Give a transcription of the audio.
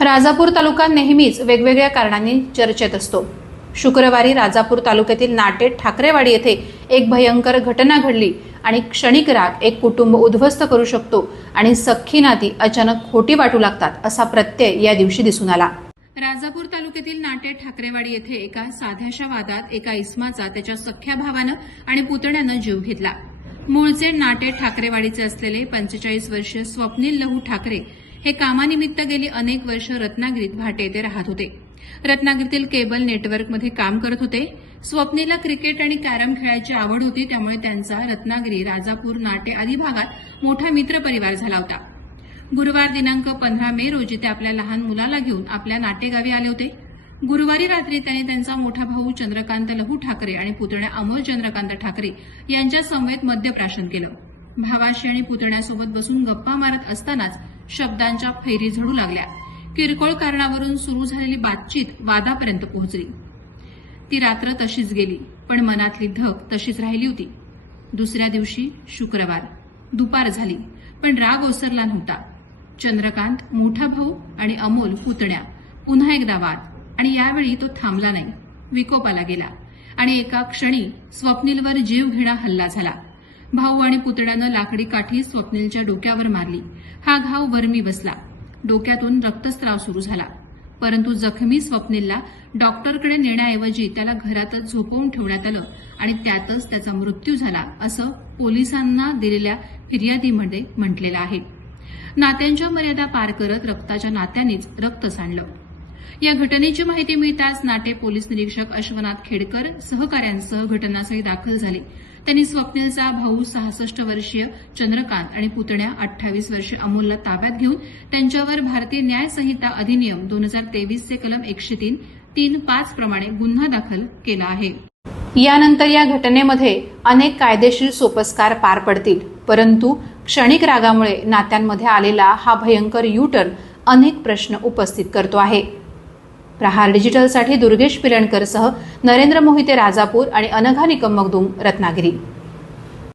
राजापूर तालुका नेहमीच वेगवेगळ्या कारणांनी चर्चेत असतो. शुक्रवारी राजापूर तालुक्यातील नाटे ठाकरेवाडी येथे एक भयंकर घटना घडली आणि क्षणिक राग एक कुटुंब उद्ध्वस्त करू शकतो आणि सख्खी नाती अचानक खोटी वाटू लागतात असा प्रत्यय या दिवशी दिसून आला. राजापूर तालुक्यातील नाटे ठाकरेवाडी येथे एका साध्याशा वादात एका इस्माचा त्याच्या सख्ख्या भावानं आणि पुतण्यानं जीव घेतला. मूळचे नाटे ठाकरेवाडीचे असलेले पंचेचाळीस वर्षीय स्वप्नील लहू ठाकरे हे कामानिमित्त गेली अनेक वर्ष रत्नागिरीत भाटे येथे राहत होते. रत्नागिरीतील केबल नेटवर्कमध्ये काम करत होते. स्वप्नीला क्रिकेट आणि कॅरम खेळायची आवड होती त्यामुळे त्यांचा रत्नागिरी राजापूर नाटे आदी भागात मोठा मित्रपरिवार झाला होता. गुरुवार दिनांक पंधरा मे रोजी ते आपल्या लहान मुलाला घेऊन आपल्या नाटेगावी आले होते. गुरुवारी रात्री त्यांनी त्यांचा मोठा भाऊ चंद्रकांत लहू ठाकरे आणि पुतण्या अमोल चंद्रकांत ठाकरे यांच्या समवेत मद्यप्राशन केलं. भावाशी आणि पुतण्यासोबत बसून गप्पा मारत असतानाच शब्दांच्या फैरी झडू लागल्या. किरकोळ कारणावरून सुरू झालेली बातचीत वादापर्यंत पोहोचली. ती रात्र तशीच गेली पण मनातली धग तशीच राहिली होती. दुसऱ्या दिवशी शुक्रवार दुपार झाली पण राग ओसरला नव्हता. चंद्रकांत मोठा भाऊ आणि अमोल पुतण्या पुन्हा एकदा वाद आणि यावेळी तो थांबला नाही विकोपाला गेला. आणि एका क्षणी स्वप्नीलवर जीव घेणा हल्ला झाला. भाऊ आणि पुतण्यानं लाकडी काठी स्वप्नीलच्या डोक्यावर मारली. हा घाव वरमी बसला. डोक्यातून रक्तस्राव सुरू झाला. परंतु जखमी स्वप्नीलला डॉक्टरकडे नेण्याऐवजी त्याला घरातच झोपवून ठेवण्यात आलं आणि त्यातच त्याचा मृत्यू झाला असं पोलिसांना दिलेल्या फिर्यादीमध्ये म्हटलेलं आहे. नात्यांच्या मर्यादा पार करत रक्ताच्या नात्यानेच रक्त सांडलं. या घटनेची माहिती मिळताच नाटे पोलीस निरीक्षक अश्वनाथ खेडकर सहकाऱ्यांसह घटनास्थळी दाखल झाले. त्यांनी स्वप्नीलचा भाऊ सहासष्ट वर्षीय चंद्रकांत आणि पुतण्या अठ्ठावीस वर्षीय अमोलला ताब्यात घेऊन त्यांच्यावर भारतीय न्याय संहिता अधिनियम दोन हजार तेवीसचे कलम एकशे तीन तीन पाच प्रमाणे गुन्हा दाखल केला आहे. यानंतर या घटनेमध्ये अनेक कायदेशीर सोपस्कार पार पडतील परंतु क्षणिक रागामुळे नात्यांमध्ये आलेला हा भयंकर यू टर्न अनेक प्रश्न उपस्थित करतो आहे. प्रहार डिजिटलसाठी दुर्गेश पिरणकरसह नरेंद्र मोहिते राजापूर आणि अनघा निकम मगदूम रत्नागिरी.